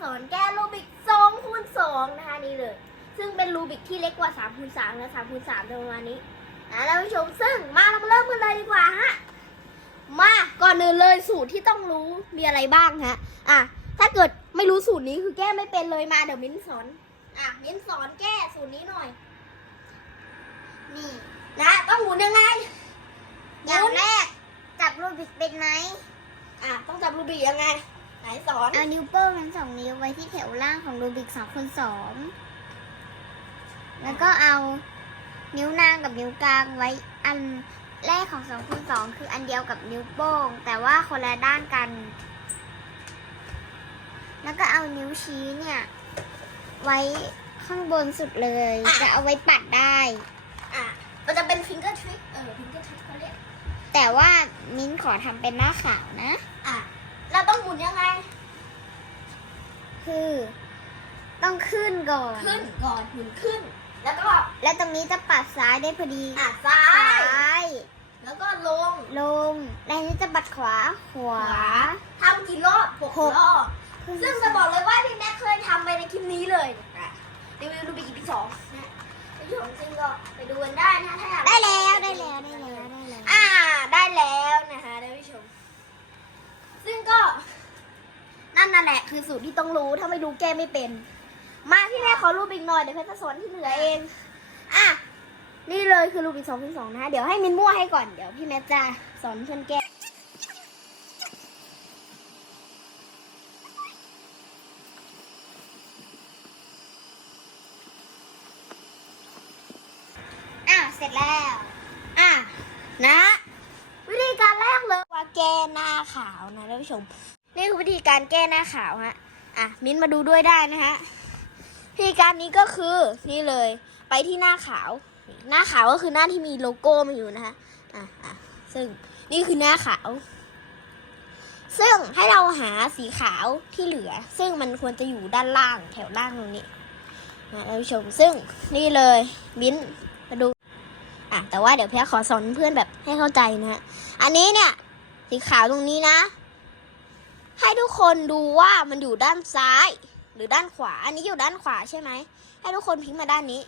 สอนแก้รูบิก2คูณ2นะคะนี่เลย ซึ่งเป็นรูบิกที่เล็กกว่า3คูณ3นะ3คูณ3จะประมาณนี้นะท่านผู้ชมซึ่งมาเรามาเริ่มกันเลยดีกว่าฮะมาก่อนอื่นเลยสูตรที่ต้องรู้มีอะไรบ้างฮะอะถ้าเกิดไม่รู้สูตรนี้คือแก้ไม่เป็นเลยมาเดี๋ยวมิ้นสอนอะมิ้นสอนแก้สูตรนี้หน่อย นี่นะต้องหมุนยังไงอย่างแรกจับรูบิกเป็นไหมอะต้องจับรูบิกยังไง ไหนสอน เอานิ้วโป้งทั้งสองนิ้วไว้ที่แถวล่างของรูบิกสองคูณสองแล้วก็เอานิ้วนางกับนิ้วกลางไว้อันแรกของสองคูณสองคืออันเดียวกับนิ้วโป้ง แต่ว่าคนละด้านกัน แล้วก็เอานิ้วชี้เนี่ย ไว้ข้างบนสุดเลย อะ จะเอาไว้ปัดได้ อะ มันจะเป็น finger trick เออ finger trick เขาเรียก แต่ว่ามิ้นขอทำเป็นหน้าขาวนะ อะ เราต้องหมุนยังไง คือ ต้องขึ้นก่อน ขึ้นก่อนหมุนขึ้น แล้วก็แล้วตรงนี้จะปัดซ้ายได้พอดีอะซ้าซ้ายยแล้วก็ลง ลง แล้วนี้จะปัดขวา ขวาทำกี่รอบหกหกรอบซึ่งจะบอกเลยว่าพี่แม็กเคยทำไปในคลิปนี้เลยอะรีวิวรูบิกอีพีสองนะผู้ชมซึ่งก็ไปดูกันได้นะถ้าอยากได้แล้วได้แล้วได้แล้วได้แล้วอ่าได้แล้วนะคะท่านผู้ชม ซึ่งก็ นั่นแหละคือสูตรที่ต้องรู้ถ้าไม่รู้แก้ไม่เป็น มาพี่แม่ขอรูปอีกหน่อยเดี๋ยวเพชรจะสอนที่เหลือเองอะนี่เลยคือรูปอีกสองที่สองนะเดี๋ยวให้มินมั่วให้ก่อนเดี๋ยวพี่แม่จะสอนเพื่อนแก้อ้าวเสร็จแล้ว อะ นะ วิธีการแรกเลยว่าแกหน้าขาวนะท่านผู้ชม นี่คือวิธีการแก้หน้าขาวฮะ อะ มิ้นมาดูด้วยได้นะฮะ วิธีการนี้ก็คือนี่เลย ไปที่หน้าขาว หน้าขาวก็คือหน้าที่มีโลโก้มาอยู่นะฮะ อะอะซึ่งนี่คือหน้าขาว ซึ่งให้เราหาสีขาวที่เหลือ ซึ่งมันควรจะอยู่ด้านล่างแถวล่างตรงนี้นะท่านผู้ชม ซึ่งนี่เลยมิ้นมาดู อะ แต่ว่าเดี๋ยวพี่ขอสอนเพื่อนแบบให้เข้าใจนะฮะ อันนี้เนี่ย สีขาวตรงนี้นะ ทุกคนดูว่ามันอยู่ด้านซ้าย หรือด้านขวา อันนี้อยู่ด้านขวาใช่ไหม ให้ทุกคนพลิกมาด้านนี้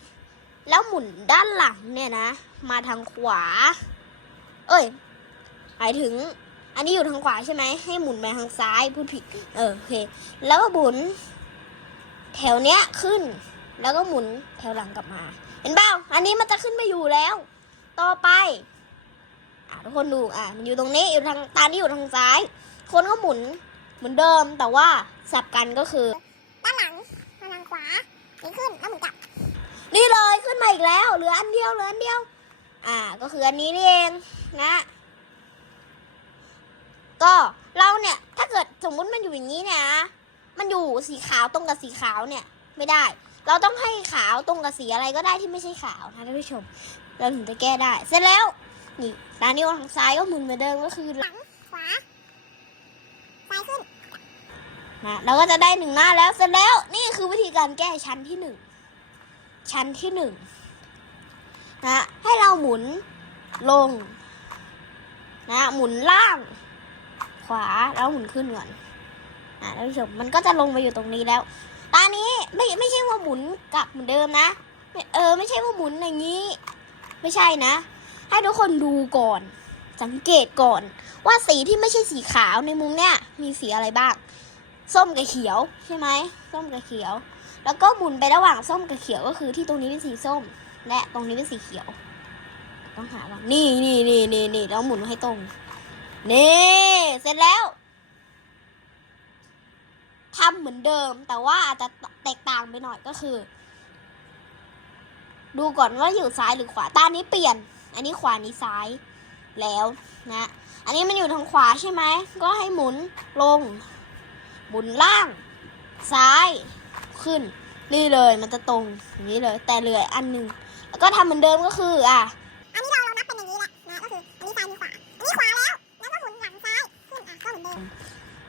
แล้วหมุนด้านหลังเนี่ยนะ มาทางขวา เอ้ยหมายถึง อันนี้อยู่ทางขวาใช่ไหม ให้หมุนไปทางซ้ายพูดผิด เออโอเค แล้วก็หมุน แถวเนี้ยขึ้น แล้วก็หมุนแถวหลังกลับมา เห็นเปล่าอันนี้มันจะขึ้นไปอยู่แล้ว ต่อไปอะทุกคนดูอะมันอยู่ตรงนี้อยู่ทางตานี่อยู่ทางซ้าย คนก็หมุน เหมือนเดิมแต่ว่าสับกันก็คือ ด้านหลังมาทางขวานี่ขึ้นแล้วหมุนกลับ นี่เลยขึ้นมาอีกแล้วเหลืออันเดียวเหลืออันเดียว อ่าก็คืออันนี้นี่เองนะ ก็เราเนี่ยถ้าเกิดสมมุติมันอยู่อย่างนี้เนี่ยนะมันอยู่สีขาวตรงกับสีขาวเนี่ย ไม่ได้ เราต้องให้ขาวตรงกับสีอะไรก็ได้ที่ไม่ใช่ขาวนะท่านผู้ชม เราถึงจะแก้ได้ เสร็จแล้วนี่ตานิ้วทางซ้ายก็หมุนเหมือนเดิมก็คือหลังขวายขึ้นนะเราก็จะได้หนึ่งหน้าแล้วเสร็จแล้วนี่คือวิธีการแก้ชั้นที่หนึ่งชั้นที่หนึ่งนะให้เราหมุนลงนะหมุนล่าง ขวาแล้วหมุนขึ้นก่อนนะท่านผู้ชมมันก็จะลงมาอยู่ตรงนี้แล้วตอนนี้ไม่ไม่ใช่ว่าหมุนกลับเหมือนเดิมนะเออไม่ใช่ว่าหมุนอย่างนี้ ไม่ใช่นะ ให้ทุกคนดูก่อน สังเกตก่อน ว่าสีที่ไม่ใช่สีขาวในมุมเนี้ยมีสีอะไรบ้าง ส้มกับเขียวใช่ไหมส้มกับเขียว แล้วก็หมุนไประหว่างส้มกับเขียวก็คือที่ตรงนี้เป็นสีส้ม และตรงนี้เป็นสีเขียว ต้องหาว่านี่นี่นี่นี่นี่แล้วหมุนให้ตรงนี่เสร็จแล้วทำเหมือนเดิม แต่ว่าอาจจะแตกต่างไปหน่อยก็คือ ดูก่อนว่าอยู่ซ้ายหรือขวาตานี้เปลี่ยน อันนี้ขวานี้ซ้าย แล้วนะ อันนี้มันอยู่ทางขวาใช่ไหม ก็ให้หมุนลง หมุนล่าง ซ้ายขึ้นนี่เลยมันจะตรงอย่างนี้เลย แต่เหลืออันหนึ่งแล้วก็ทำเหมือนเดิมก็คืออะอันนี้เราเรานับเป็นอย่างนี้แหละนะก็คืออันนี้ซ้ายนี่ขวาอันนี้ขวาแล้วแล้วก็หมุนหลังซ้ายขึ้นอะก็เหมือนเดิม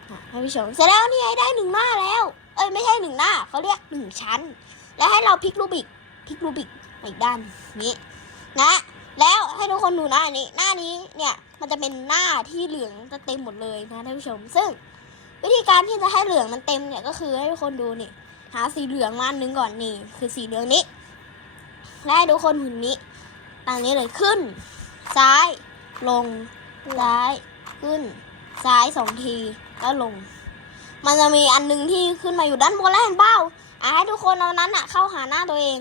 อะให้ผู้ชมเสร็จแล้วนี่ไงได้หนึ่งหน้าแล้ว เอ้ยไม่ใช่หนึ่งหน้าเขาเรียกหนึ่งชั้น แล้วให้เราพลิกรูบิกพลิกรูบิกอีกด้านนี้นะ แล้วให้ทุกคนดูหน้านี้หน้านี้เนี่ยมันจะเป็นหน้าที่เหลืองจะเต็มหมดเลยนะท่านผู้ชม ซึ่ง วิธีการที่จะให้เหลืองมันเต็มเนี่ยก็คือให้ทุกคนดูนี่ หาสีเหลืองมาอันนึงก่อนนี่ คือสีเหลืองนี้และให้ทุกคนหุ่นนี้ตางนี้เลยขึ้น ซ้าย ลง ซ้าย ขึ้น ซ้ายสองทีแล้วลง มันจะมีอันหนึงที่ขึ้นมาอยู่ด้านบนแล้วเห็นเปล่าอะให้ทุกคนเอานั้นอะเข้าหาหน้าตัวเอง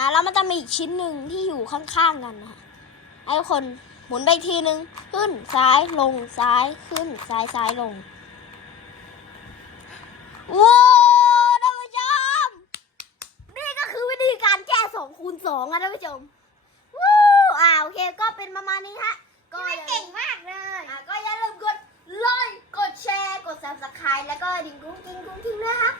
อะแล้วมันจะมีอีกชิ้นหนึ่งที่อยู่ข้างๆกันนะคะให้ทุกคนหมุนไปอีกทีนึงขึ้นซ้ายลงซ้ายขึ้นซ้ายซ้ายลงว้าวท่านผู้ชมนี่ก็คือวิธีการแก้สองคูณสองอะท่านผู้ชมวู้อ่าโอเคก็เป็นประมาณนี้ฮะก็ไม่เก่งมากเลยอะก็อย่าลืมกดไลค์กดแชร์กด subscribe แล้วก็ดิ่งกุ้งกิ้งกุ้งกิ้งนะคะบายบาย